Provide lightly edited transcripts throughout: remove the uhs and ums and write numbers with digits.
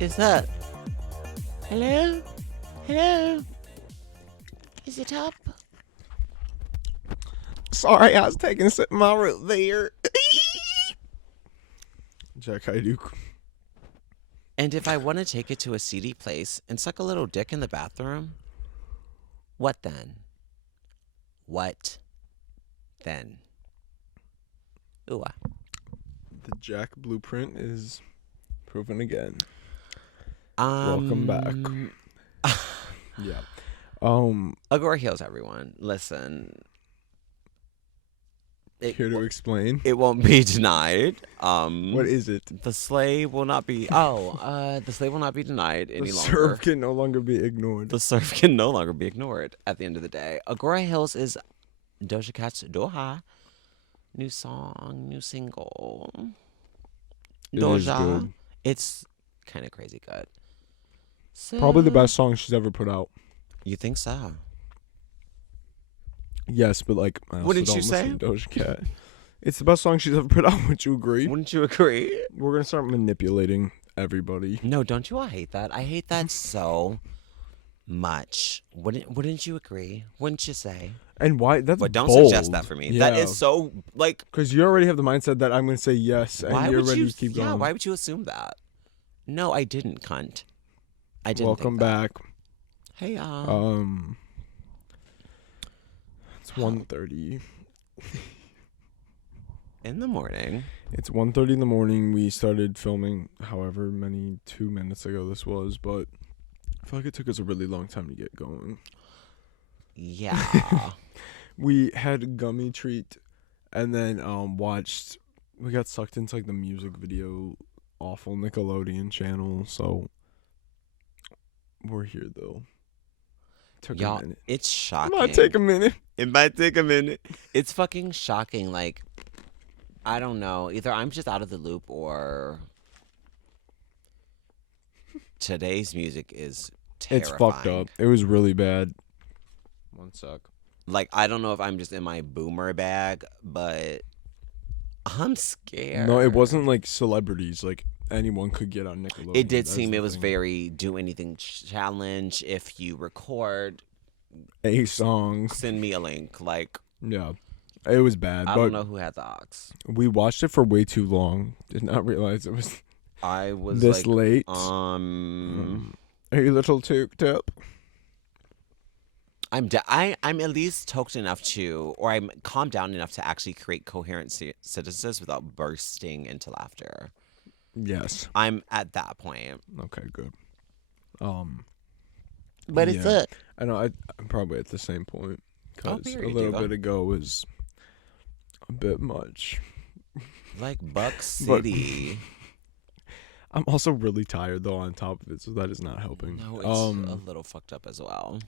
Is that? Hello? Hello? Is it up? Sorry, I was taking a sip of my root beer. Jack, how you do? And if I want to take it to a seedy place and suck a little dick in the bathroom, what then? What then? Ooh. The Jack blueprint is proven again. Welcome back. Yeah. Agora heals, everyone. Listen. Here to explain. It won't be denied. What is it? The slave will not be. The slave will not be denied any longer. The serve can no longer be ignored. The serve can no longer be ignored. At the end of the day, Agora Hills is Doja Cat's Doha. New song, new single. Doja. It is good. It's kind of crazy good. So, Probably the best song she's ever put out. You think so? Yes, but like, I also Wouldn't don't you say? listen to Doja Cat. It's the best song she's ever put out. Would you agree? Wouldn't you agree? We're gonna start manipulating everybody. No, don't you? I hate that. I hate that so much. Wouldn't you agree? Wouldn't you say? And why? That's But don't bold. suggest that for me. Yeah. That is so like. Because you already have the mindset that I'm gonna say yes, and you're ready to keep going. Yeah. Why would you assume that? No, I didn't, cunt. I didn't. Welcome think that. back. Hey, y'all. It's 1:30. In the morning. It's 1:30 in the morning. We started filming however many 2 minutes ago this was, but I feel like it took us a really long time to get going. Yeah. We had a gummy treat and then we got sucked into like the music video awful Nickelodeon channel, so we're here though. Took Y'all, a minute. it's shocking. It might take a minute. It might take a minute. It's fucking shocking. Like, I don't know. Either I'm just out of the loop or today's music is terrifying. It's fucked up. It was really bad. One sec. Like, I don't know if I'm just in my boomer bag, but I'm scared. No, it wasn't like celebrities. Like, anyone could get on Nickelodeon. It did seem it was very do anything challenge. If you record a song, send me a link. Like, yeah, it was bad. I but don't know who had the ox. We watched it for way too long. Did not realize it was. I was this like, late. A little toked up. I'm at least toked enough to, or I'm calmed down enough to actually create coherent sentences without bursting into laughter. Yes. I'm at that point. Okay, good. But it's it. I know. I'm probably at the same point because a little bit ago was a bit much. Like Buck City. I'm also really tired though. On top of it, so that is not helping. No, it's a little fucked up as well.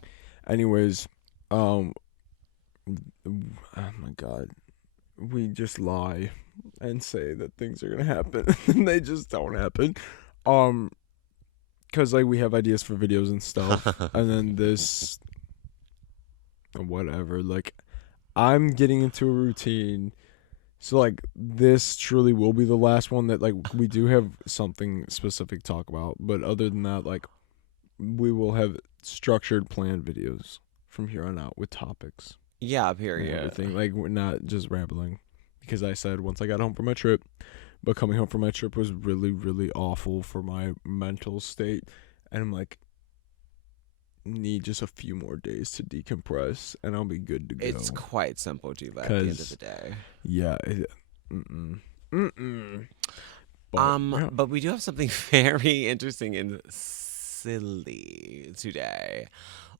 Anyways, oh my god, we just lie and say that things are gonna happen and they just don't happen. Cause like we have ideas for videos and stuff, and then this, whatever. Like, I'm getting into a routine, so like this truly will be the last one that like we do have something specific to talk about. But other than that, like we will have structured planned videos from here on out with topics. Yeah, period. Everything. Like, we're not just rambling. Because I said once I got home from my trip, but coming home from my trip was really, really awful for my mental state. And I'm like, need just a few more days to decompress and I'll be good to go. It's quite simple, Diva, at the end of the day. Yeah. But we do have something very interesting and silly today.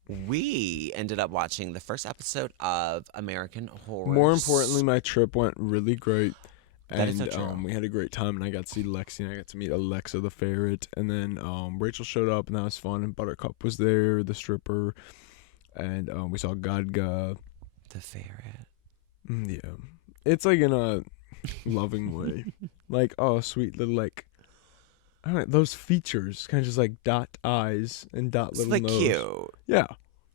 We ended up watching the first episode of American Horror. More importantly, my trip went really great. That And is so true. we had a great time, and I got to see Lexi, and I got to meet Alexa the ferret, and then Rachel showed up, and that was fun, and Buttercup was there, the stripper, and we saw Gadga. The ferret. Yeah. It's like in a loving way. Like, oh, sweet little, like, I don't know, those features, kind of just like dot eyes and dot little like nose. Cute. Yeah.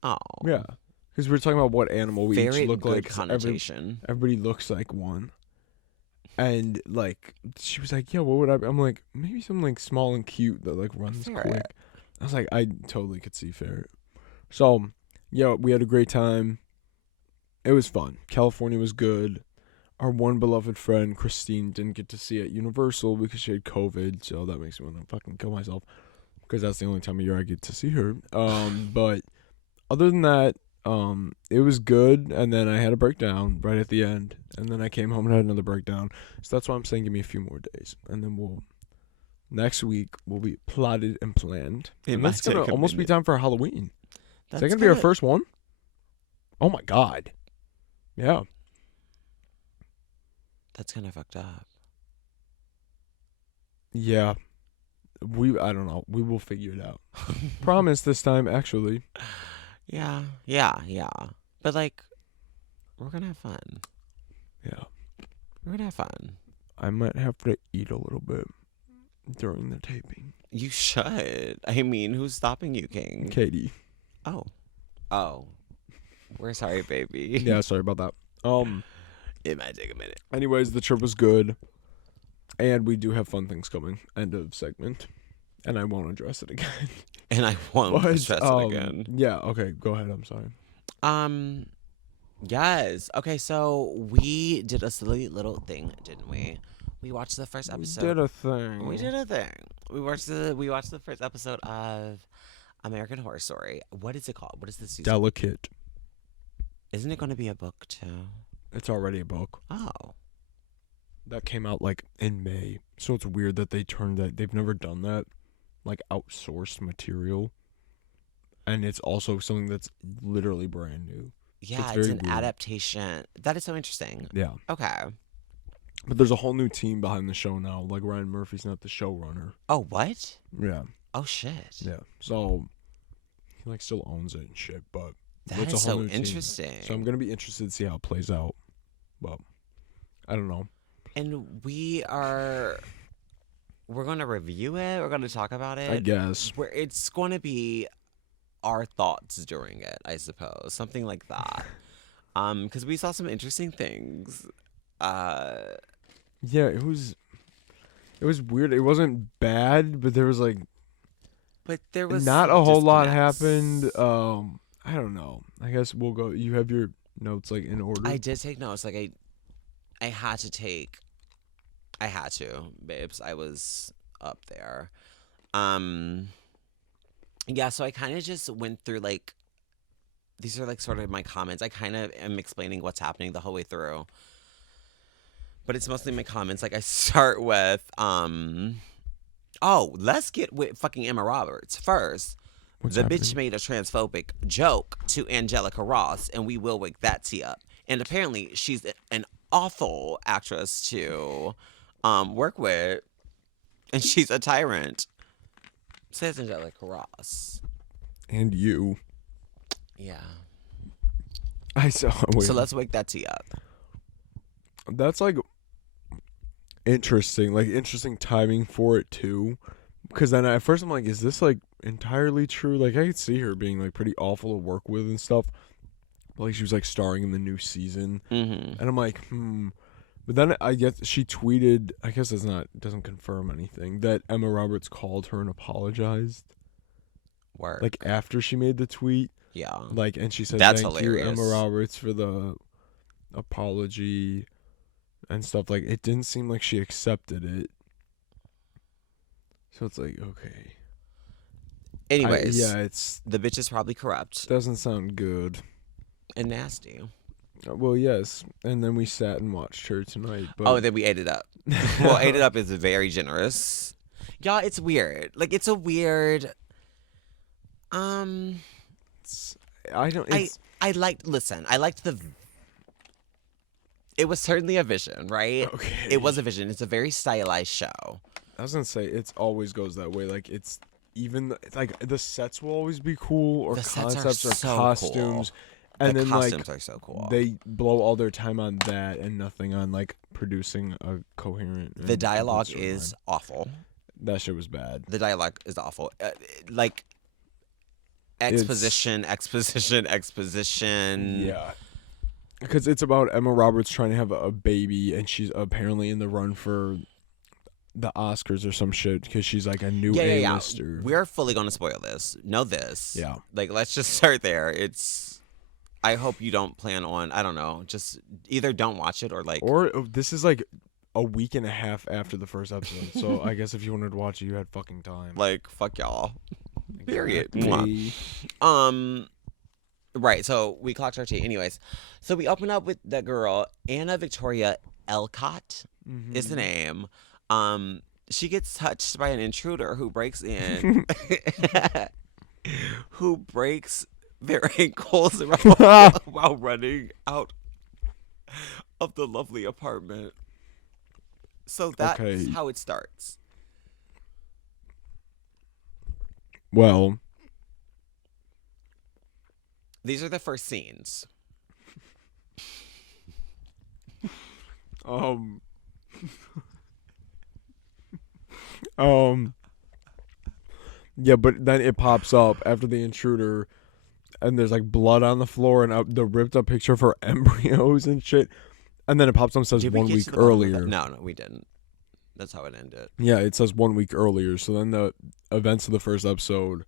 Oh. Yeah. Because we're talking about what animal we very each look good like. connotation. Everybody looks like one. And like she was like, "Yeah, what would I?" I'm like, maybe something like small and cute that like runs quick. Ferret. I was like, I totally could see ferret. So yeah, we had a great time. It was fun. California was good. Our one beloved friend Christine didn't get to see it at Universal because she had COVID, so that makes me want to fucking kill myself because that's the only time of year I get to see her. But other than that, it was good, and then I had a breakdown right at the end, and then I came home and had another breakdown. So that's why I'm saying give me a few more days, and then next week will be plotted and planned. It And might that's gonna take a almost be minute. time for Halloween. Is That's that gonna be our gonna. first one? Oh my god. Yeah. That's kind of fucked up. Yeah. I don't know. We will figure it out. Promise this time, actually. Yeah, yeah, yeah. But like, we're gonna have fun. Yeah. We're gonna have fun. I might have to eat a little bit during the taping. You should. I mean, who's stopping you, King? Katie. Oh, oh. We're sorry, baby. Yeah, sorry about that. It might take a minute. Anyways, the trip was good. And we do have fun things coming. End of segment. And I won't address it again. And I won't stress it again. Yeah, okay, go ahead. I'm sorry. Yes. Okay, so we did a silly little thing, didn't we? We watched the first episode. We did a thing. We did a thing. We watched the first episode of American Horror Story. What is it called? What is this season? Delicate. Isn't it going to be a book too? It's already a book. Oh. That came out like in May. So it's weird that they turned that. They've never done that. Like outsourced material. And it's also something that's literally brand new. Yeah, It's it's very an weird. adaptation. That is so interesting. Yeah. Okay. But there's a whole new team behind the show now. Like Ryan Murphy's not the showrunner. Oh, what? Yeah. Oh, shit. Yeah. So he like still owns it and shit, but That it's is a whole so new team. interesting. So I'm gonna be interested to see how it plays out. But I don't know. And we're going to review it. We're going to talk about it. I guess. It's going to be our thoughts during it, I suppose. Something like that. Because we saw some interesting things. Yeah, it was weird. It wasn't bad, but there was like But there was not some a whole lot disconnects. happened. I don't know. I guess we'll go. You have your notes like in order. I did take notes. Like I had to, babes. I was up there. Yeah, so I kind of just went through like these are like sort of my comments. I kind of am explaining what's happening the whole way through. But it's mostly my comments. Like I start with let's get with fucking Emma Roberts first. What's The happening? bitch made a transphobic joke to Angelica Ross, and we will wake that tea up. And apparently, she's an awful actress to work with, and she's a tyrant. Says Angelica Ross. And you. Yeah. I saw. Wait. So let's wake that tea up. That's like interesting. Like interesting timing for it too. Because then at first I'm like, is this like entirely true? Like I could see her being like pretty awful to work with and stuff. Like she was like starring in the new season, Mm-hmm. and I'm like, But then I guess she tweeted. I guess doesn't confirm anything that Emma Roberts called her and apologized. Work. Like after she made the tweet, yeah. like, and she said, That's "Thank hilarious. you, Emma Roberts, for the apology and stuff." Like it didn't seem like she accepted it. So it's like, okay. Anyways, it's the bitch is probably corrupt doesn't sound good. and nasty. Well, yes, and then we sat and watched her tonight. But Then we ate it up. Well, ate it up is very generous. Y'all, it's weird. Like it's a weird. I don't. It's, I liked the. It was certainly a vision, right? okay. It was a vision. It's a very stylized show. I was gonna say it always goes that way. Like it's even like the sets will always be cool, or The sets are concepts, or so cool. costumes, and the then costumes like are so cool. they blow all their time on that and nothing on like producing a coherent. The and dialogue complete is storyline. awful. That shit was bad. The dialogue is awful. Like exposition. Yeah, Because it's about Emma Roberts trying to have a baby, and she's apparently in the run for the Oscars or some shit because she's like a new Yeah. A-lister. We're fully gonna spoil this. Know this. Yeah. Like, let's just start there. I hope you don't plan on. I don't know. Just either don't watch it or like. Or this is like a week and a half after the first episode, so I guess if you wanted to watch it, you had fucking time. Like, fuck y'all. Period. Exactly. Right. So we clocked our tea. Anyways, so we open up with that girl, Anna Victoria Elcott is the name. She gets touched by an intruder who breaks in, who breaks their ankles while running out of the lovely apartment. So that's how it starts. Well, these are the first scenes. Yeah, but then it pops up after the intruder, and there's like blood on the floor and the ripped up picture of her embryos and shit. And then it pops up and says Did we 1 get week to the bottom of that? earlier. No, we didn't. That's how it ended. Yeah, it says 1 week earlier. So then the events of the first episode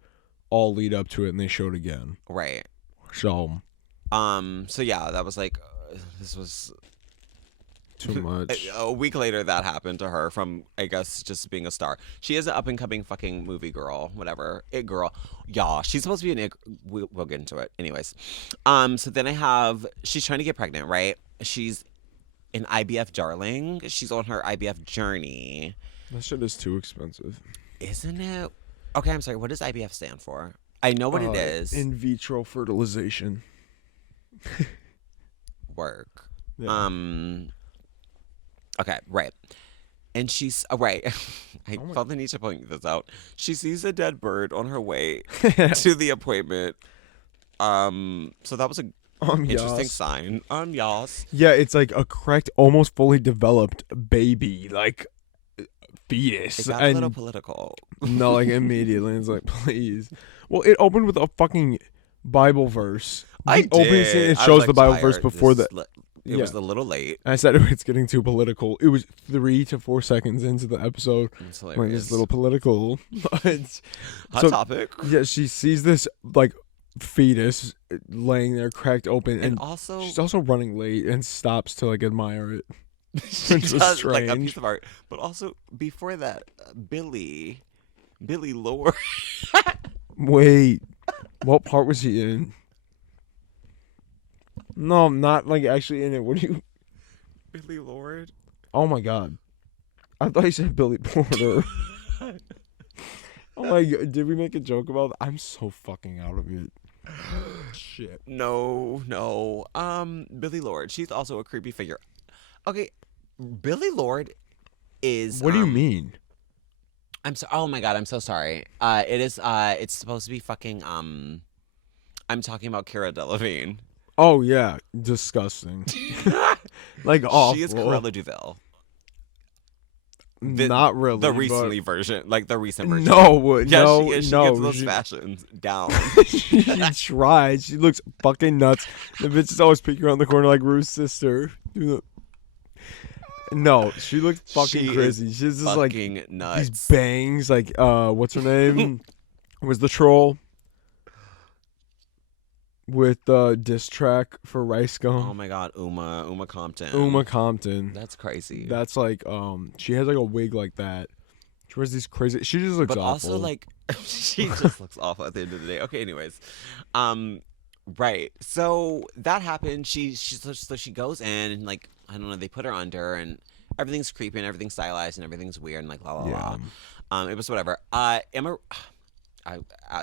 all lead up to it, and they show it again. Right. So yeah, that was like, this was too much. A week later, that happened to her from, I guess, just being a star. She is an up-and-coming fucking movie girl, whatever. It girl. Y'all, she's supposed to be an it. We'll get into it. Anyways. So then she's trying to get pregnant, right? She's an IVF darling. She's on her IVF journey. That shit is too expensive. Isn't it? Okay, I'm sorry. What does IVF stand for? I know what it is. In vitro fertilization. Work. Yeah. Okay, right. And she's right. I felt the need to point this out. She sees a dead bird on her way to the appointment. So that was a interesting sign. Yas. Yeah, it's like a correct, almost fully developed baby, like fetus. It got a little political. No, like immediately, it's like, please. Well, it opened with a fucking Bible verse. Opening scene, it shows the Bible verse before the. It was a little late. I said it's getting too political. It was 3 to 4 seconds into the episode when it's a little political. Hot topic. Yeah, she sees this like fetus laying there cracked open, and also she's also running late and stops to like admire it. She does like a piece of art, but also before that, Billie Lord. Wait, what part was he in? No, I'm not like actually in it. What do you? Billie Lord. Oh my god, I thought you said Billy Porter. Oh my god, did we make a joke about that? I'm so fucking out of it. Shit. No. Billie Lord. She's also a creepy figure. Okay, Billie Lord is. What do you mean? Oh my god, I'm so sorry. It is. It's supposed to be fucking. I'm talking about Cara Delevingne. Oh yeah, disgusting. Like awful. She is Cruella Duvall. Not really. The recent version. No, yeah, no, she gets those fashions down. She tried. She looks fucking nuts. The bitch is always peeking around the corner like Ruth's sister. No, she looks fucking crazy. She's just like nuts. These bangs. Like, what's her name? Was the troll with the diss track for Rice Gum? Oh my god, Uma Compton. Uma Compton. That's crazy. That's like, she has like a wig like that. She wears these crazy. She just looks awful. But also like, she just looks awful at the end of the day. Okay, anyways, right. So that happened. She goes in and like, I don't know. They put her under and everything's creepy and everything's stylized and everything's weird and like la la la. It was whatever. Emma.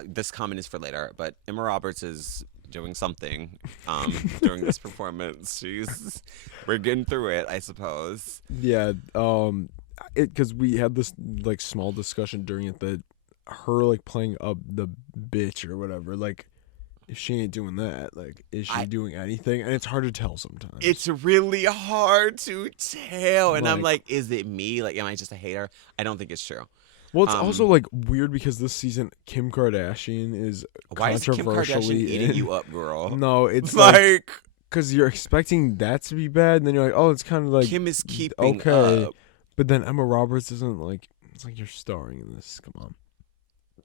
This comment is for later, but Emma Roberts is doing something during this performance. We're getting through it, I suppose. Yeah, because we had this like small discussion during it that her like playing up the bitch or whatever, like if she ain't doing that, like is she doing anything? And it's hard to tell sometimes. It's really hard to tell, and I'm like, is it me? Like, am I just a hater? I don't think it's true. Well, it's also like weird because this season Kim Kardashian is why is Kim controversially Kardashian eating you up, girl? No, it's like because you're expecting that to be bad, and then you're like, oh, it's kind of like Kim is keeping okay, up. but then Emma Roberts isn't like. It's like you're starring in this. Come on,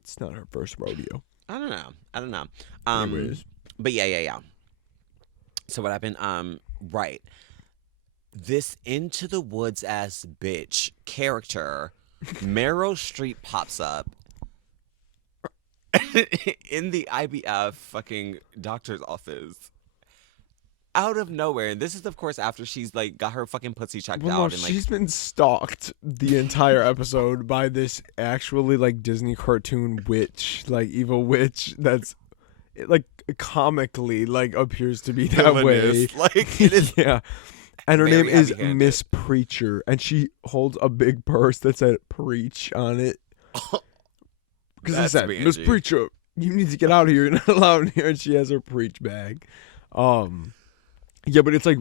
it's not her first rodeo. I don't know. I don't know. Anyways, But yeah. So what happened? Right. This into the woods ass bitch character, Meryl Streep pops up in the IBF fucking doctor's office out of nowhere. And this is, of course, after she's like got her fucking pussy checked well, no, out and like she's been stalked the entire episode by this actually like Disney cartoon witch, like evil witch that's like comically like appears to be that way. villainous. Like it is. Yeah. And her very name is heavy-handed. Miss Preacher, and she holds a big purse that said "Preach" on it. Because I That's said, me, Miss Angie. Preacher, you need to get out of here. You're not allowed in here. And she has her preach bag. Yeah, but it's like,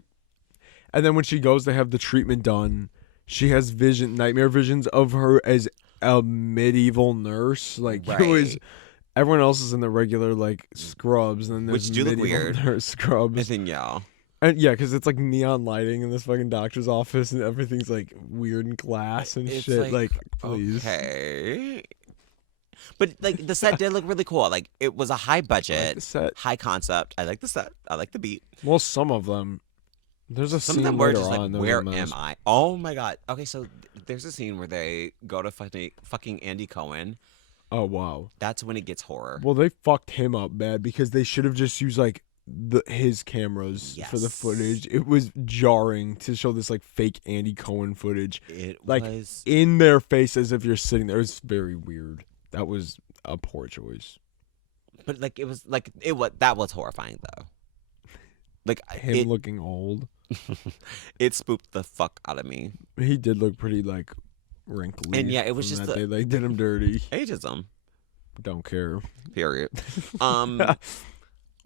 and then when she goes to have the treatment done, she has nightmare visions of her as a medieval nurse. Like it was, Right. everyone else is in the regular like scrubs, and then there's Which do look medieval weird. nurse scrubs. I think yeah. And yeah, because it's like neon lighting in this fucking doctor's office, and everything's like weird and glass and It's shit. Like, please. Okay. But like the set did look really cool. Like it was a high I like budget, the set. high concept. I like the set. I like the beat. Well, some of them. There's a Some scene of them were later just like, on. that "Where was a mess. am I?" Oh my god. Okay, so there's a scene where they go to fucking Andy Cohen. Oh wow. That's when it gets horror. Well, they fucked him up bad because they should have just used like his cameras for the Yes. footage. It was jarring to show this like fake Andy Cohen footage It like was. in their face as if you're sitting there. It's very weird. That was a poor choice. But like it was like it was that was horrifying though. Like Him looking old. it spooked the fuck out of me. He did look pretty like wrinkly. And yeah, it was from just that the- they like did him dirty. Ageism. Don't care. Period.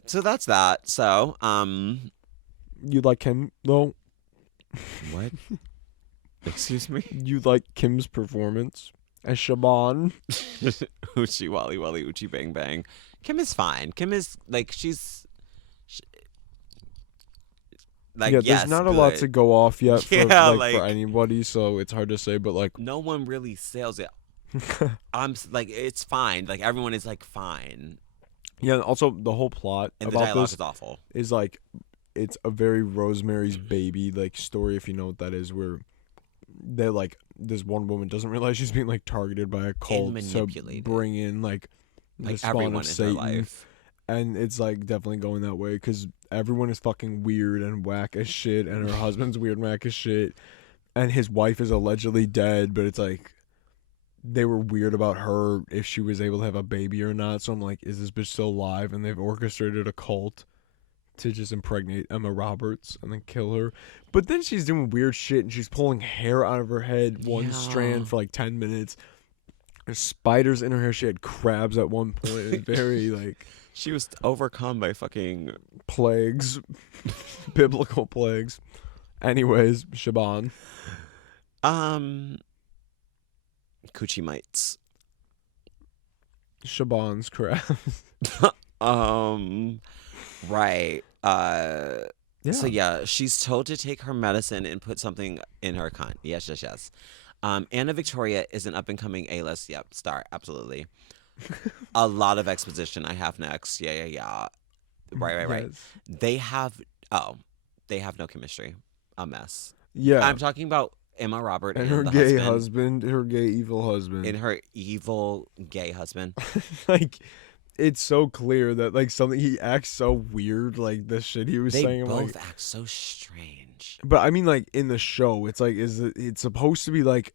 So that's that. So You like him though? what? Excuse me. You like Kim's performance as Shaban? Uchi Wally Wally Uchi Bang Bang. Kim is fine. Kim is like like Yeah, yes, there's not a lot good. to go off yet for, Yeah, like, for like- anybody, so it's hard to say. But like, No one really sells it. Like it's fine. Like everyone is like fine, yeah. And also, the whole plot and the about dialogue this is awful. is like, it's a very Rosemary's Baby like story, if you know what that is, where they like this one woman doesn't realize she's being like targeted by a cult to manipulated. bring in like the Like spawn everyone of in her Satan. life. And it's like definitely going that way because everyone is fucking weird and whack as shit, and her husband's weird and whack as shit, and his wife is allegedly dead, but it's like they were weird about her if she was able to have a baby or not. So I'm like, is this bitch still alive? And they've orchestrated a cult to just impregnate Emma Roberts and then kill her. But then she's doing weird shit and she's pulling hair out of her head, one Yeah. strand for like 10 minutes. There's spiders in her hair. She had crabs at one point. It was very like She was overcome by fucking. plagues, biblical plagues. Anyways, Shaban. Coochie mites. Shaban's crabs. Right. Yeah. So yeah, she's told to take her medicine and put something in her cunt. Yes. Anna Victoria is an up and coming A-list. Yep, star. Absolutely. A lot of exposition I have next. Yeah. Right. Yes. They have no chemistry. A mess. Yeah. I'm talking about Emma Robert and and her the gay husband, her gay evil husband. and her evil gay husband. Like, it's so clear that like something he acts so weird, like the shit he was They saying. I'm both like, act so strange. but I mean, like in the show, it's like, it's supposed to be like,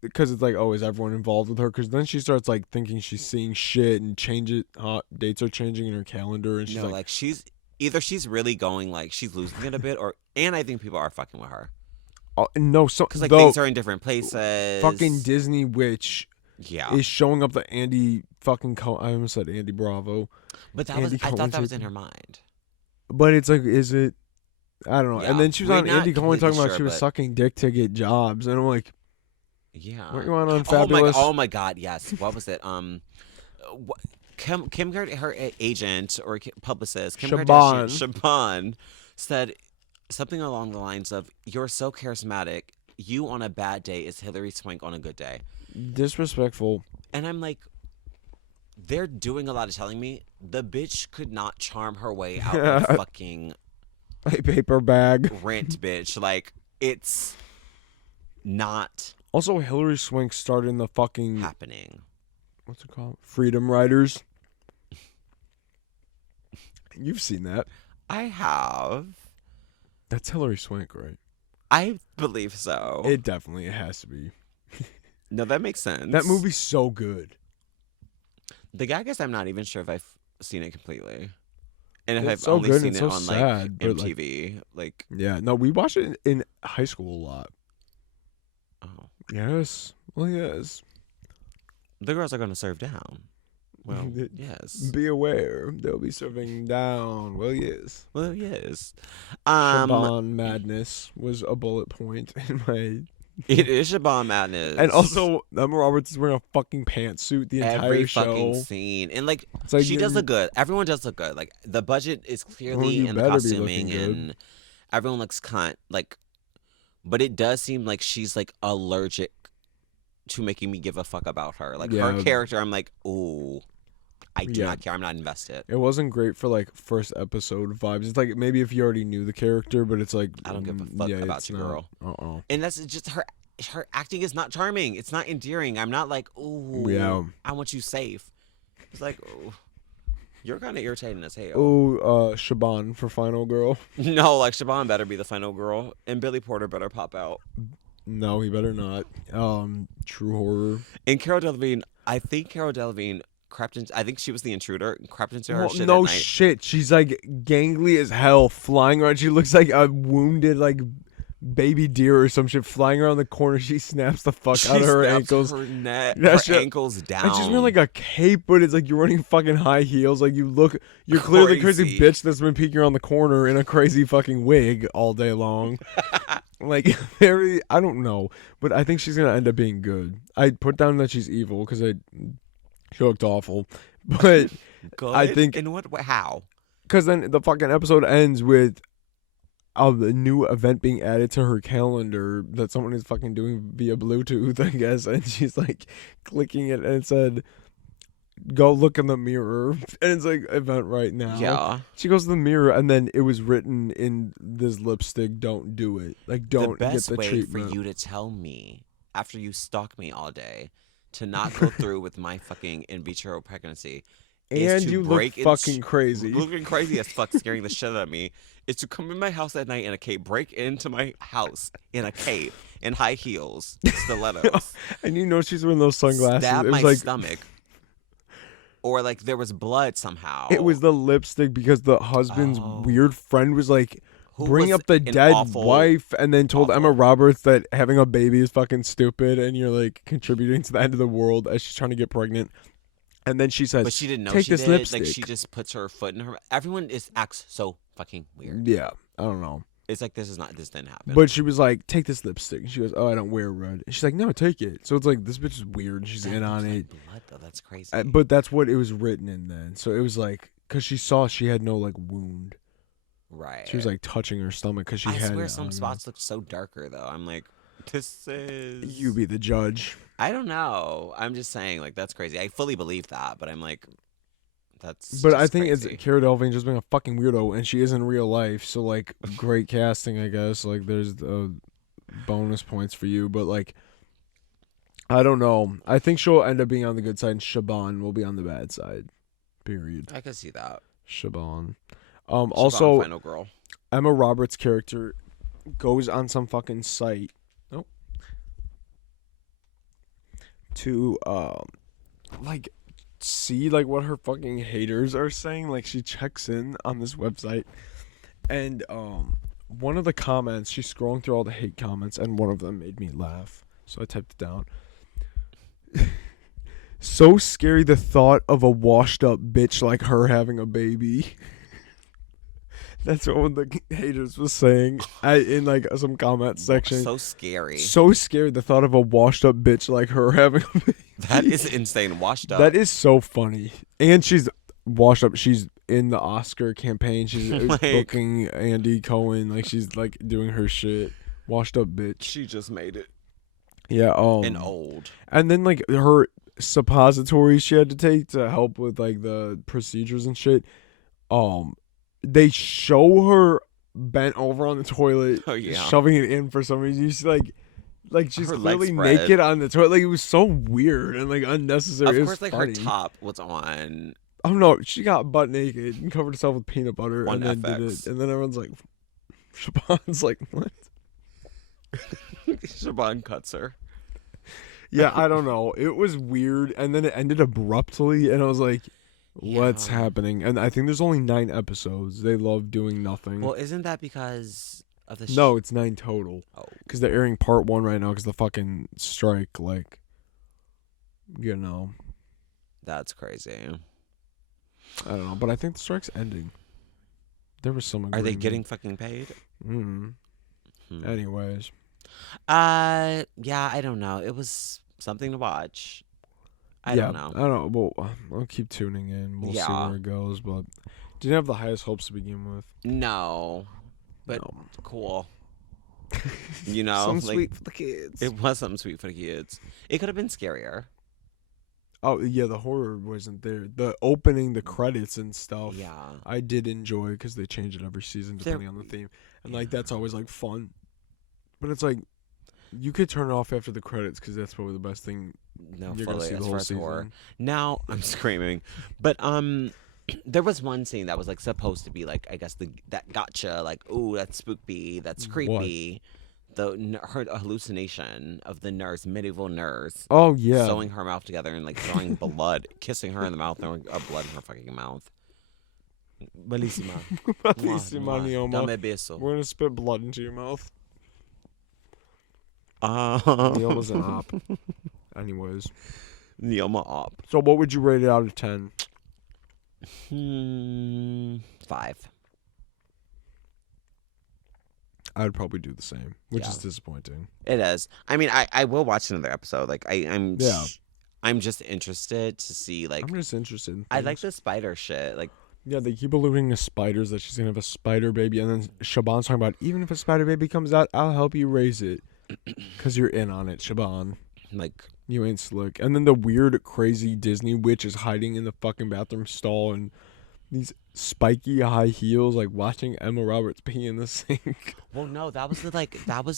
because it's like, oh, is everyone involved with her? Because then she starts like thinking she's seeing shit and dates are changing in her calendar, and she's No, like, like she's really going like she's losing it a bit, and I think people are fucking with her oh, no, so because like though, things are in different places. fucking Disney witch yeah, is showing up the Andy fucking I almost said Andy Bravo, but that Andy was I thought that was in Cohen. her mind. but it's like, is it? I don't know. Yeah, And then she was we're on not Andy Cohen talking completely about she sure, was but- sucking dick to get jobs, and I'm like, Yeah. weren't you on Oh Unfabulous? oh my God, yes. What was it? Kim her agent or publicist, Kim Shaban. Kardashian, Shaban, said something along the lines of, "You're so charismatic. You on a bad day is Hillary Swank on a good day." Disrespectful. And I'm like, they're doing a lot of telling me. The bitch could not charm her way out of A fucking paper bag. rent, bitch. Like, it's not Also, Hillary Swank started in the fucking happening. what's it called? Freedom Riders. You've seen that. I have. That's Hillary Swank, right? I believe so. It definitely has to be. No, that makes sense. That movie's so good. The gag is I'm not even sure if I've seen it completely. And if It's I've so only good seen and it so on sad, but, like, MTV. Like, yeah, no, we watched it in high school a lot. oh. Yes. Well, yes. The girls are gonna serve down. Well, yes. Be aware, they'll be serving down. Well, yes. Well, yes. Shaban Madness was a bullet point in my. It is Shaban Madness. And also, Emma Roberts is wearing a fucking pantsuit the entire every show. fucking scene. And like, It's like she does look good. Everyone does look good. Like, the budget is clearly you in the better be costuming, looking good. and everyone looks like, but it does seem like she's like allergic to making me give a fuck about her. Like, Yeah. her character, I'm like, ooh, I do Yeah. not care. I'm not invested. It wasn't great for like first episode vibes. It's like maybe if you already knew the character, but it's like I don't give a fuck yeah, about it's you, not. girl. Uh-uh. And that's just her. Her acting is not charming. It's not endearing. I'm not like, ooh, Yeah. I want you safe. It's like, ooh, you're kind of irritating as hell. Oh, Shaban for Final Girl. No, like, Shaban better be the final girl, and Billy Porter better pop out. No, he better not. True horror. And Cara Delevingne, I think Cara Delevingne crept into. I think she was the intruder. Crept into her Well, shit no at night. shit. She's like gangly as hell, flying around. She looks like a wounded like baby deer or some shit flying around the corner. She snaps the fuck She out of her snaps ankles. her neck, That her shit- ankles down. And she's wearing like a cape, but it's like you're wearing fucking high heels. Like you're clearly the crazy Crazy. bitch that's been peeking around the corner in a crazy fucking wig all day long. Like very, I don't know, but I think she's gonna end up being good. I put down that she's evil because she looked awful, but Good? I think- In what? How? because then the fucking episode ends with a new event being added to her calendar that someone is fucking doing via Bluetooth, I guess, and she's like clicking it, and it said, "Go look in the mirror," and it's like event right now. Yeah. She goes to the mirror, and then it was written in this lipstick, "Don't do it. Like, don't the get best the way treatment." for you to tell me after you stalk me all day to not go through with my fucking in vitro pregnancy is And to you look break fucking crazy. looking crazy as fuck, scaring the shit out of me, is to come in my house at night in a cape, break into my house in a cape, in high heels, stilettos, And you know she's wearing those sunglasses. stab It was my like stomach, or like there was blood somehow. it was the lipstick because the husband's Oh. weird friend was like, Who bring was up the an dead awful- wife, and then told Emma awful- Roberts that having a baby is fucking stupid, and you're like contributing to the end of the world as she's trying to get pregnant. And then she says, But she didn't know "Take she this did. lipstick." Like, she just puts her foot in her. Everyone acts so fucking weird. "Yeah, I don't know." It's like this didn't happen. But she was like, "Take this lipstick." And she goes, "Oh, I don't wear red." And she's like, "No, take it." So it's like this bitch is weird. She's That in looks on like it. blood, though. That's crazy. But that's what it was written in then. So it was like, because she saw she had no like wound. right. She was like touching her stomach because she I had swear it some on her. spots looked so darker though. I'm like, this is. You be the judge. I don't know. I'm just saying, like, that's crazy. I fully believe that, but I'm like, that's. But just I think crazy. it's Cara Delevingne just being a fucking weirdo, and she is in real life. So like, great casting, I guess. Like, there's bonus points for you. But like, I don't know. I think she'll end up being on the good side, and Shaban will be on the bad side. Period. I can see that. Shaban. Siobhan, Also, Final Girl. Emma Roberts' character goes on some fucking site. Oh. To like see like what her fucking haters are saying. Like she checks in on this website, and one of the comments, she's scrolling through all the hate comments, and one of them made me laugh. So I typed it down. So scary the thought of a washed up bitch like her having a baby. That's what one of the haters was saying in like some comment section. So scary. So scared the thought of a washed up bitch like her having a baby. That is insane. Washed up. That is so funny. And she's washed up. She's in the Oscar campaign. She's Like, booking Andy Cohen. Like she's like doing her shit. Washed up bitch. she just made it. Yeah. And old. And then like her suppositories she had to take to help with like the procedures and shit. They show her bent over on the toilet, Oh, yeah. shoving it in for some reason. You see, like she's Her legs clearly spread. naked on the toilet. Like it was so weird and like unnecessary. Of course, like, funny. her top was on. Oh no, she got butt naked and covered herself with peanut butter On and then did FX. it. And then everyone's like, Siobhan's like, what? Siobhan cuts her. Yeah, I don't know. It was weird, and then it ended abruptly, and I was like, what's Yeah. happening? And I think there's only 9 episodes. They love doing nothing. Well, isn't that because of the No, it's 9 total. Oh, Because they're airing part 1 right now because the fucking strike, like, that's crazy. I don't know. But I think the strike's ending. There was some Are agreement. they getting fucking paid? Anyways. Yeah, I don't know. It was something to watch. I don't know. I don't know. Well, I'll keep tuning in. We'll see Yeah. where it goes. But didn't have the highest hopes to begin with. No, but No. cool. You know, Some like, sweet for the kids. it was something sweet for the kids. It could have been scarier. Oh yeah, the horror wasn't there. The opening, the credits and stuff. Yeah. I did enjoy because they change it every season depending on the theme, and like that's always like fun. But it's like you could turn it off after the credits because that's probably the best thing. No, You're gonna fully see the as whole far as season. horror. Now I'm screaming, but there was one scene that was like supposed to be like, I guess that gotcha, like, ooh, that's spooky, that's creepy. Her hallucination of the nurse, medieval nurse, Oh yeah. sewing her mouth together and like throwing blood, kissing her in the mouth, throwing blood in her fucking mouth. Bellissima. Bellissima, Neoma. Dame beso. We're gonna spit blood into your mouth. Neoma's Neoma's an op. Anyways. Neoma op. So what would you rate it out of 10? 5. I would probably do the same, which Yeah. is disappointing. It is. I mean, I will watch another episode. Like I'm Yeah. I'm just interested to see, like, I'm just interested in I like things. the spider shit. Like, Yeah, they keep alluding to spiders, that she's gonna have a spider baby, and then Shaban's talking about, even if a spider baby comes out, I'll help you raise it, cause you're in on it, Shaban. like You ain't slick. And then the weird, crazy Disney witch is hiding in the fucking bathroom stall, and these spiky high heels, like watching Emma Roberts pee in the sink. well, no, that was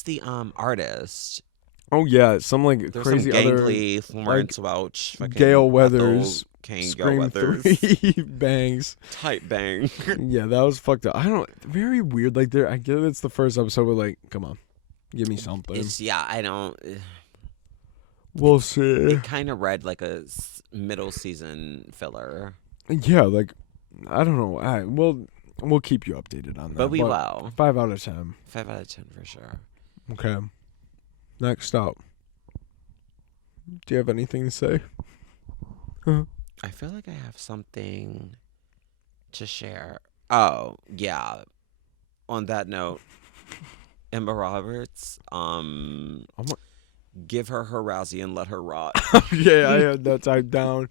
the artist. Oh yeah, some like There was crazy some other gangly Florence Welch, fucking Gail Ethel Weathers, Kane, Gail Scream Weathers, 3 bangs. tight bang. Yeah, that was fucked up. I don't. Very weird. Like there, I get it's the first episode, but like, come on, give me something. I don't. We'll see. It kind of read like a middle season filler. Yeah, like I don't know. We'll keep you updated on that. But we will. 5 out of 10. 5 out of 10 for sure. Okay. Next up. Do you have anything to say? I feel like I have something to share. Oh, yeah. On that note, Emma Roberts, give her Razzie and let her rot. Yeah, I had that typed down.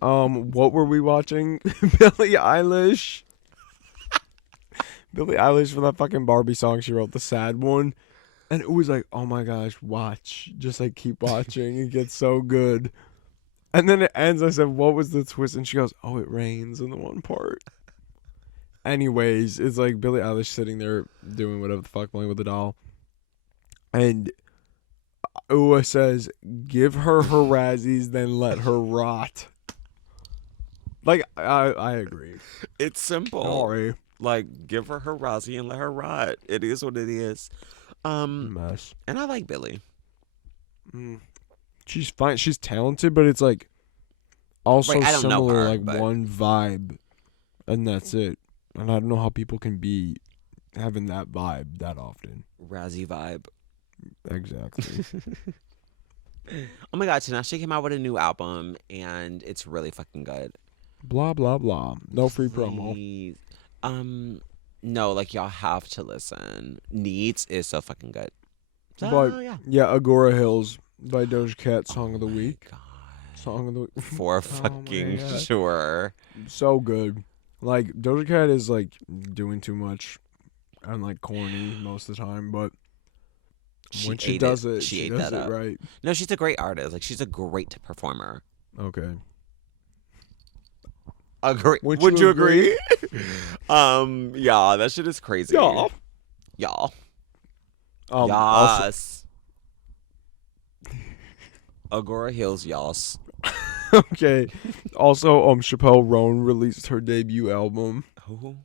What were we watching? Billie Eilish. Billie Eilish for that fucking Barbie song she wrote, the sad one. And it was like, oh my gosh, watch. Just like keep watching. It gets so good. And then it ends. I said, what was the twist? And she goes, oh, it rains in the one part. Anyways, it's like Billie Eilish sitting there doing whatever the fuck, playing with the doll. And Ua says, give her Razzies, then let her rot. Like, I agree. It's simple. Sorry. Like, give her Razzie and let her rot. It is what it is. Mess. And I like Billie. She's fine. She's talented, but it's like also Right, I don't know similar, her, like but- one vibe, and that's it. And I don't know how people can be having that vibe that often. Razzie vibe. Exactly. Oh my god, Tinashe came out with a new album and it's really fucking good. Blah blah blah. No free promo. Please. No, like, y'all have to listen. Needs is so fucking good. So, But yeah. Agora Hills by Doja Cat, song of the Oh my week. God. Song of the week. For Oh my fucking God. sure. So good. Like Doja Cat is like doing too much and like corny most of the time, but She when she ate it. does it, She she ate does that it up. right. No, she's a great artist. Like she's a great performer. Okay. Agree? Wouldn't Would you you agree? agree? Yeah, that shit is crazy. Yeah. Y'all. Also, Yas. Agora Hills, yas. okay. Also, Chappelle Roan released her debut album. Who?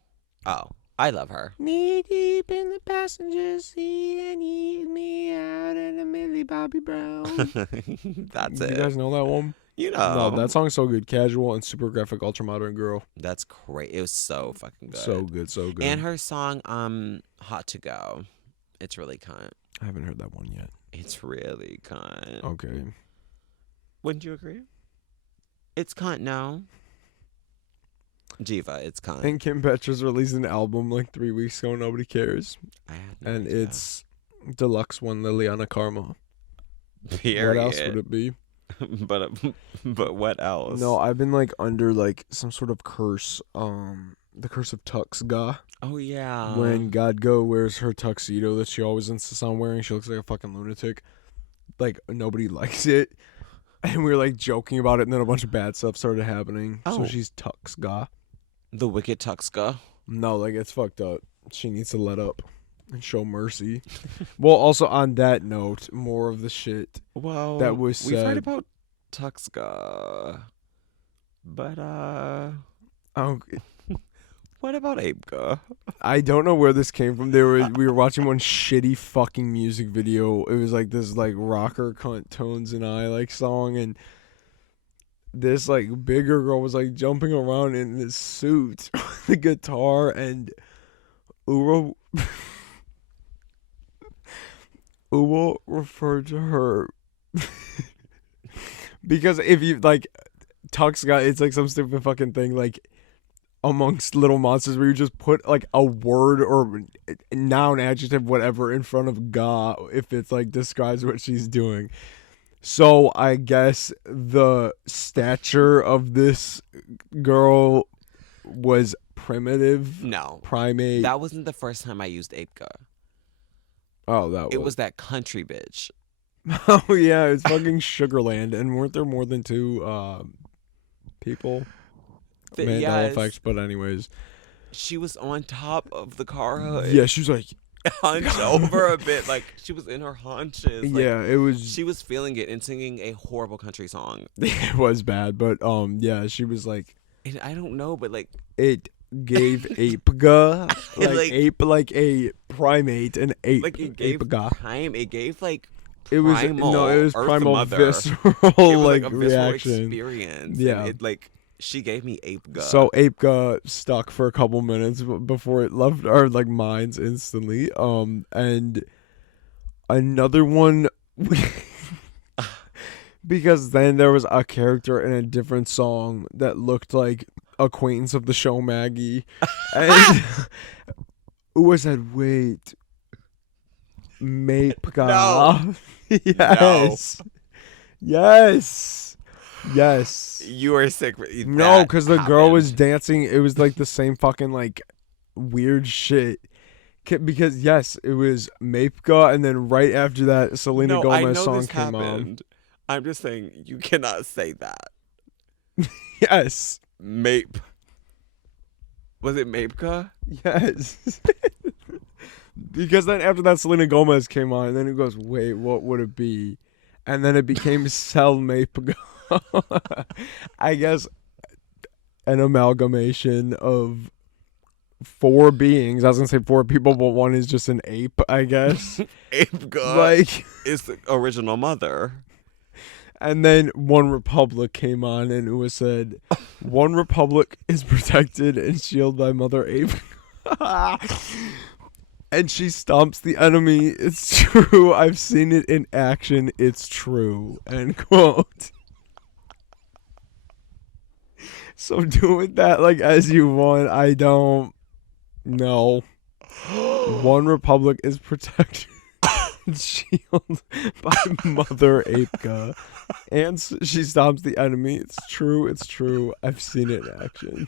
Oh, I love her. Knee deep in the passenger seat and eat me out in a Millie Bobby Brown. That's You it. guys know that one? You No, know. that song's so good. Casual and super graphic, ultra modern girl. That's great. It was so fucking good. So good, so good. And her song, Hot to Go. It's really cunt. I haven't heard that one yet. It's really cunt. Okay. Wouldn't you agree? It's cunt, no. Jiva, it's cunt. And Kim Petras released an album like 3 weeks ago. Nobody cares. I had no And idea. it's Deluxe One Liliana Karma. Period. What else would it be? but what else? No, I've been like under like some sort of curse. The curse of Tuxga. Oh yeah. When Godgo wears her tuxedo that she always insists on wearing, she looks like a fucking lunatic. Like nobody likes it. And we were like joking about it, and then a bunch of bad stuff started happening. Oh. So she's Tuxga. The Wicked Tuxga. No, like it's fucked up. She needs to let up and show mercy. Well, also on that note, more of the shit Well, that was we've said. heard about Tuxga, but Oh, what about ApeGA? I don't know where this came from. We were watching one shitty fucking music video. It was like this like rocker cunt tones and I like song, and this like bigger girl was like jumping around in this suit, the guitar, and Uro Uwo referred to her because if you like Tux got it's like some stupid fucking thing like amongst little monsters where you just put like a word or noun, adjective, whatever in front of ga if it's like describes what she's doing. So I guess the stature of this girl was primitive, No, primate. that wasn't the first time I used ApeGA. Oh, that It was that country bitch. Oh yeah, it's fucking Sugarland, and weren't there more than two people? Mandela Yes. effect, but anyways. She was on top of the car hood. Yeah, she was like, hunched over a bit, like she was in her haunches. Like, yeah, it was. she was feeling it and singing a horrible country song. It was bad, but yeah, she was like, And I don't know, but like it gave ApeGA, like, Like- ape, like a primate, an ape, like it gave ApeGA. prime. It gave like It was primal no, it was Earth primal Mother. visceral It was like like a visceral reaction. experience. Yeah. And it like she gave me ApeGA. So ApeGA stuck for a couple minutes before it left our like minds instantly. And another one because then there was a character in a different song that looked like acquaintance of the show Maggie, and Uwa said, "Wait, ApeGA." No. Yes, yes, yes. You are sick. No, because the girl was dancing. It was like the same fucking like weird shit. Because yes, it was ApeGA, and then right after that, Selena No, I Gomez know song this came on. happened. I'm just saying you cannot say that. Yes, Mape. Was it MAPEGA? yes. Because then after that, Selena Gomez came on, and then it goes, "Wait, what would it be?" And then it became Sel ApeGA. I guess an amalgamation of four beings. I was gonna say four people, but one is just an ape, I guess. ApeGA Like, is the original mother. and then One Republic came on, and it was said, "One Republic is protected and shielded by Mother Ape." And she stomps the enemy. It's true. I've seen it in action. It's true. End quote. So do with that like as you want. I don't know. One Republic is protected and shielded by Mother ApeGA. And she stomps the enemy. It's true. It's true. I've seen it in action.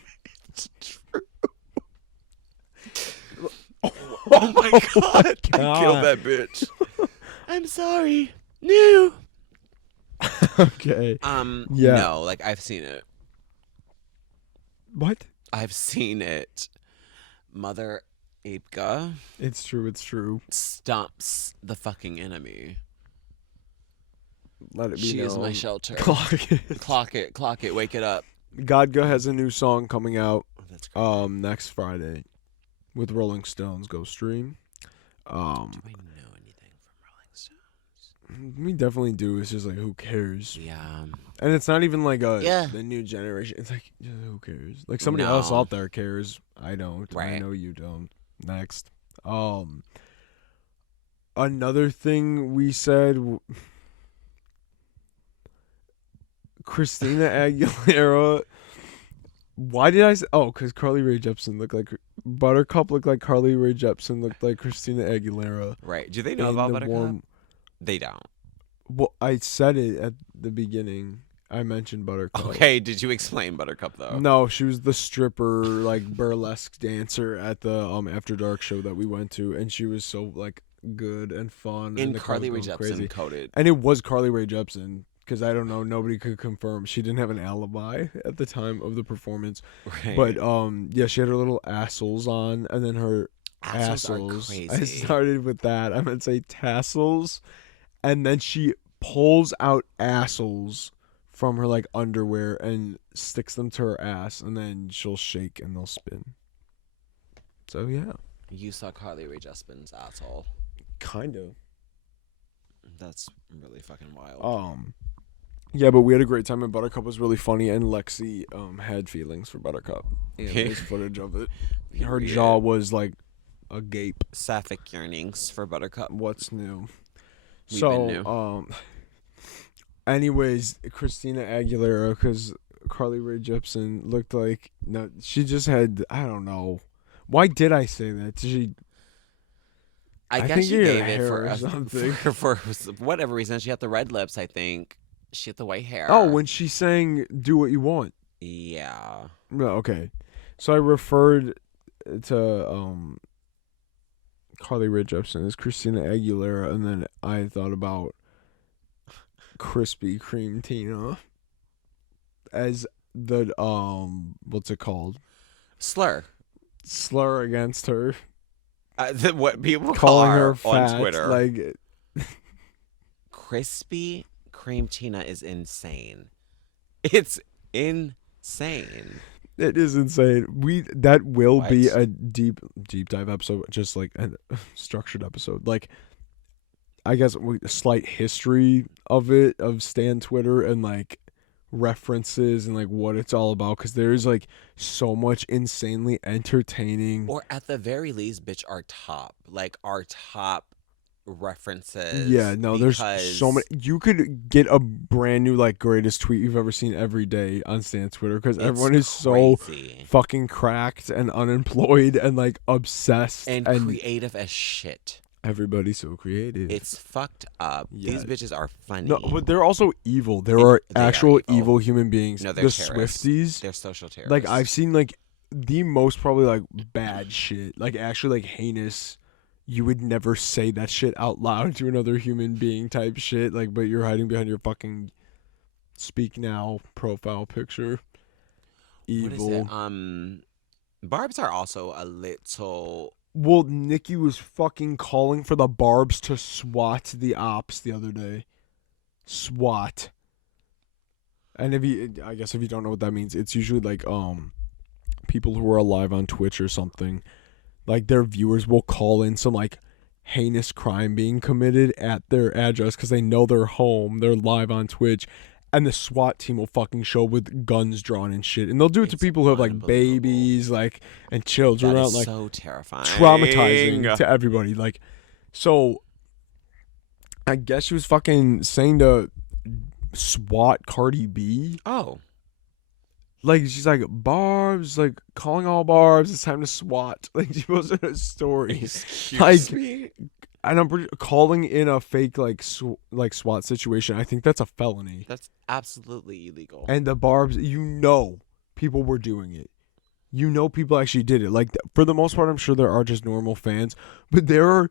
Oh my god! I killed that bitch. I'm sorry. No. Okay. Yeah. No, like I've seen it. What? I've seen it. Mother ApeGA It's true. It's true. stumps the fucking enemy. Let it be She is my known. shelter. Clock it. Clock it, wake it up. Godga has a new song coming out Oh, that's great. next Friday with Rolling Stones. Go stream. Do we know anything from Rolling Stones? We definitely do. It's just like, who cares? Yeah. And it's not even like Yeah. the new generation. It's like, yeah, who cares? Like somebody else No. out there cares. I don't. I Right. know you don't. Next. Another thing we said. Christina Aguilera. Why did I say? Oh, because Carly Rae Jepsen looked like Buttercup looked like Carly Rae Jepsen looked like Christina Aguilera. Right. Do they know in about the Buttercup? warm- They don't. Well, I said it at the beginning. I mentioned Buttercup. Okay, did you explain Buttercup though? No, she was the stripper, like burlesque dancer at the After Dark show that we went to, and she was so like good and fun. In and the crowd Carly Rae was going Jepsen crazy. coded. And it was Carly Rae Jepsen. Because I don't know, nobody could confirm. She didn't have an alibi at the time of the performance. Right. But yeah, she had her little assholes on, and then her Assholes are I crazy. started with that. I'm gonna say tassels, and then she pulls out assholes from her like underwear and sticks them to her ass, and then she'll shake and they'll spin. So yeah, You saw Carly Rae Jepsen's asshole. kind of. That's really fucking wild. Yeah, but we had a great time, and Buttercup was really funny, and Lexi had feelings for Buttercup. Yeah, there's footage of it. Her Period. jaw was like a gape. Sapphic yearnings for Buttercup. What's new? We've So, been new. anyways, Christina Aguilera, because Carly Rae Jepsen looked like she just had, I don't know. Why did I say that? Did she? I I guess think she you had gave it hair for, or something. for whatever reason. She had the red lips, I think. She had the white hair. Oh, when she sang "Do What You Want." Yeah. No, okay. So I referred to Carly Rae Jepsen as Christina Aguilera, and then I thought about Krispy Kreme Tina as the what's it called? Slur. Slur against her, What people calling call her her fat. on Twitter. Like, Krispy Kreme Tina is insane. It's insane. it is insane. That will be What? a deep dive episode, just like a structured episode. Like, I guess a slight history of it, of Stan Twitter, and like references and like what it's all about, because there's like so much insanely entertaining. Or at the very least, bitch, our top references. Yeah, no, there's because so many. You could get a brand new like greatest tweet you've ever seen every day on Stan Twitter, because it's everyone is so crazy fucking cracked and unemployed and like obsessed and creative as shit. everybody's so creative. It's fucked up. Yeah. These bitches are funny. No, but they're also evil. There And are they are actual evil. evil human beings. No, The they're terrorists. Swifties, They're social terrorists. like I've seen like the most probably like bad shit, like actually like heinous. You would never say that shit out loud to another human being type shit, like, but you're hiding behind your fucking speak now profile picture. Evil. What is it? Barbs are also a little. Well, Nikki was fucking calling for the Barbs to SWAT the ops the other day. SWAT. And I guess if you don't know what that means, it's usually like people who are alive on Twitch or something, like their viewers will call in some like heinous crime being committed at their address because they know they're home, they're live on Twitch, and the SWAT team will fucking show with guns drawn and shit, and they'll do it to It's people who have like unbelievable. babies, like, and children That around, is like so terrifying. traumatizing to everybody. Like, so I guess she was fucking saying to SWAT Cardi B. Oh, Like, she's like, Barbs, like, calling all Barbs, it's time to SWAT. Like, she posted a story. excuse Like, me. and I'm pretty calling in a fake, like, SWAT situation. I think that's a felony. That's absolutely illegal. And the Barbs, you know, people were doing it. people actually did it. Like for the most part, I'm sure there are just normal fans, but there are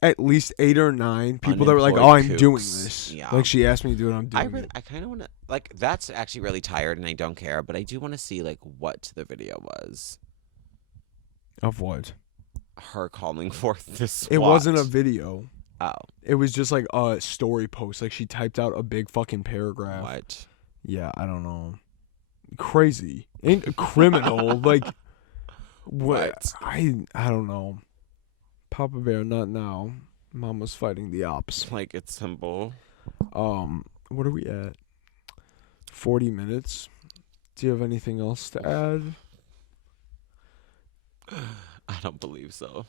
at least 8 or 9 people that were like, "Oh, Unemployed I'm doing kooks. this." Yeah. Like she asked me to do it, I'm doing it. I kind of want to like. That's actually really tired, and I don't care. But I do want to see like what the video was. Of what? Her calling forth this. It wasn't a video. Oh, It was just like a story post. Like she typed out a big fucking paragraph. what? Yeah, I don't know. Crazy. Ain't criminal. Like what? I don't know. Papa Bear, not now. Mama's fighting the ops. Like it's simple. What are we at? 40 minutes. Do you have anything else to add? I don't believe so.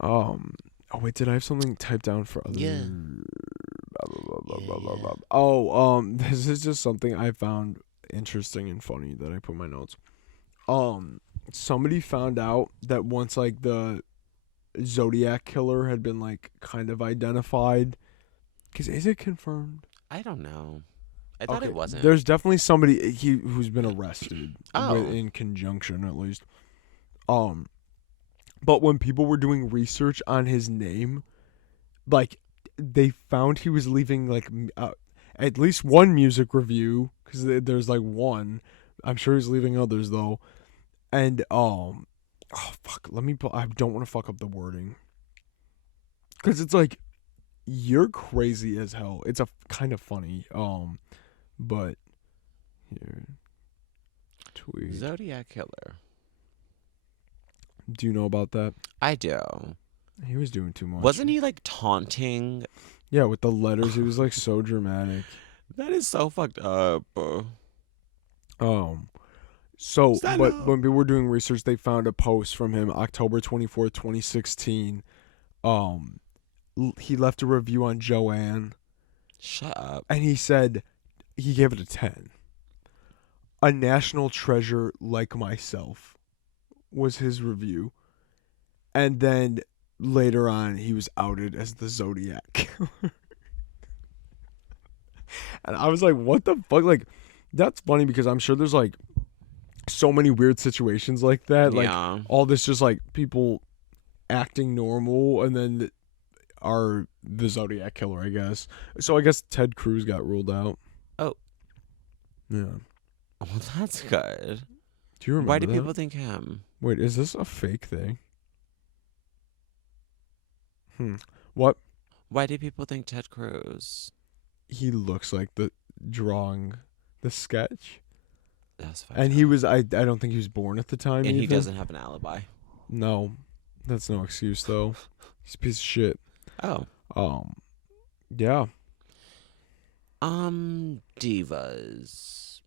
Oh wait, did I have something typed down for other? Yeah. This is just something I found interesting and funny that I put in my notes. Somebody found out that once like the Zodiac killer had been like kind of identified. Cause is it confirmed? I don't know. I thought it wasn't. There's definitely somebody who's been arrested Oh. in conjunction at least. But when people were doing research on his name, like they found he was leaving like at least one music review because there's like one. I'm sure he's leaving others though, and oh fuck, I don't want to fuck up the wording because it's like you're crazy as hell. It's a kind of funny, but here, tweet. Zodiac killer. Do you know about that? I do. He was doing too much. Wasn't he like taunting? Yeah, with the letters, he was like so dramatic. That is so fucked up. So, Stand but up. when we were doing research, they found a post from him October 24th, 2016. He left a review on Joanne, Shut up. and he said he gave it a 10. A national treasure like myself was his review. And then later on, he was outed as the Zodiac killer. And I was like, what the fuck? Like, that's funny because I'm sure there's like so many weird situations like that. Like, Yeah. all this just like people acting normal and then are the Zodiac killer, I guess. So I guess Ted Cruz got ruled out. Oh. Yeah. Well, that's good. Do you remember Why do that? people think him? Wait, is this a fake thing? What? Why do people think Ted Cruz? He looks like the drawing, the sketch. That's fucked And up. he was, I don't think he was born at the time. And he either. doesn't have an alibi. No, that's no excuse though. He's a piece of shit. Oh. Yeah. Divas.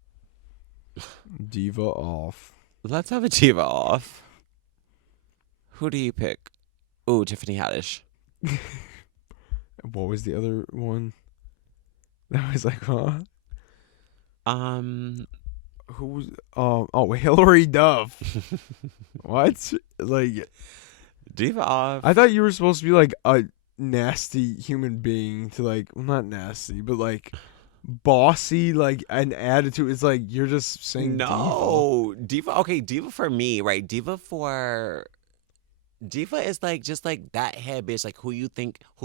Diva off. Let's have a diva off. Who do you pick? Ooh, Tiffany Haddish. What was the other one? That was like, huh? Who was? Hillary Duff. What? Like, Diva off. I thought you were supposed to be like a nasty human being to like, well, not nasty, but like bossy, like an attitude. It's like you're just saying No. Diva. Okay, diva for me, right? Diva is like just like that head bitch, like who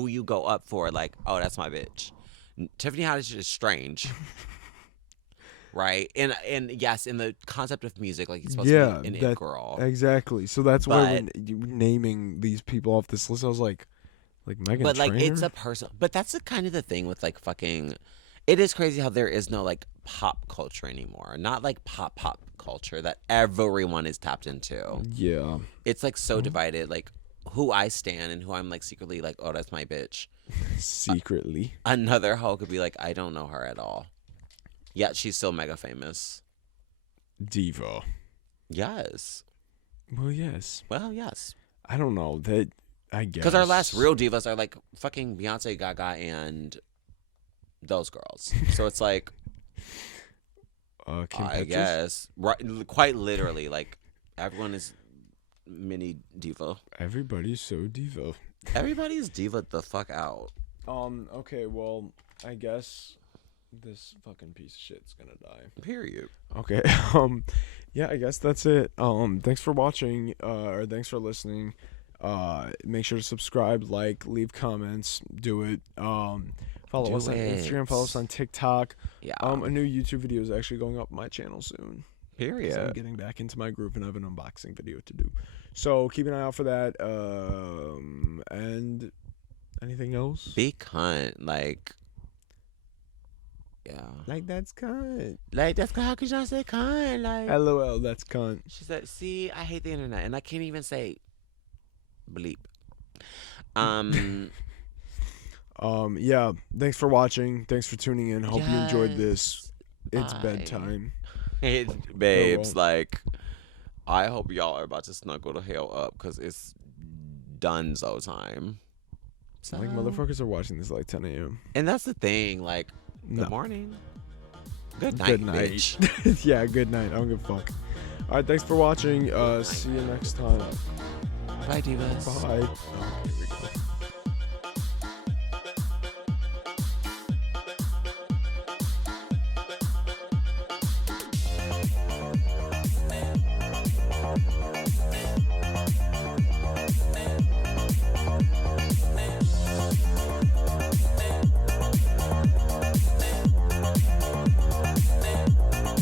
you go up for, like, oh, that's my bitch. Tiffany Haddish is strange. Right? And yes, in the concept of music, like he's supposed to be an it girl. Exactly. So that's why when you naming these people off this list, I was like Megan But like Trainor? it's a person. But that's the kind of the thing with like fucking. It is crazy how there is no like pop culture anymore. Not like pop culture that everyone is tapped into. Yeah. It's like so divided. Like who I stan and who I'm like secretly like, oh, that's my bitch. Secretly. Another hoe could be like, I don't know her at all. Yet she's still mega famous. Diva. Yes. Well, yes. Well, yes. I don't know. That, I guess. Because our last real divas are like fucking Beyonce, Gaga, and those girls. So it's like, Kim I Petras? guess, right, quite literally, like everyone is mini diva. Everybody's so diva. Everybody's diva the fuck out. Okay, well, I guess This fucking piece of shit's gonna die. Period. Okay. Yeah, I guess that's it. Thanks for watching, or thanks for listening. Make sure to subscribe, like, leave comments, do it. Follow Do us on Instagram, follow us it. on TikTok. Yeah. A new YouTube video is actually going up on my channel soon. 'Cause I'm Period. getting back into my groove and I have an unboxing video to do. So keep an eye out for that. And anything else? Be cunt. Like, yeah. Like that's cunt. Like, that's how could y'all say cunt? Like, LOL, that's cunt. she said, see, I hate the internet. And I can't even say bleep. Yeah, thanks for watching. Thanks for tuning in. Hope you enjoyed this. Yes. It's Bye. bedtime. Babes, like, I hope y'all are about to snuggle the hell up because it's donezo time. So, Like, motherfuckers are watching this at like 10 a.m. and that's the thing. Like, good No. morning. Good night, Good night. bitch. Yeah, good night. I don't give a fuck. All right, thanks for watching. See you next time. Bye, divas. Bye. Oh, here we go.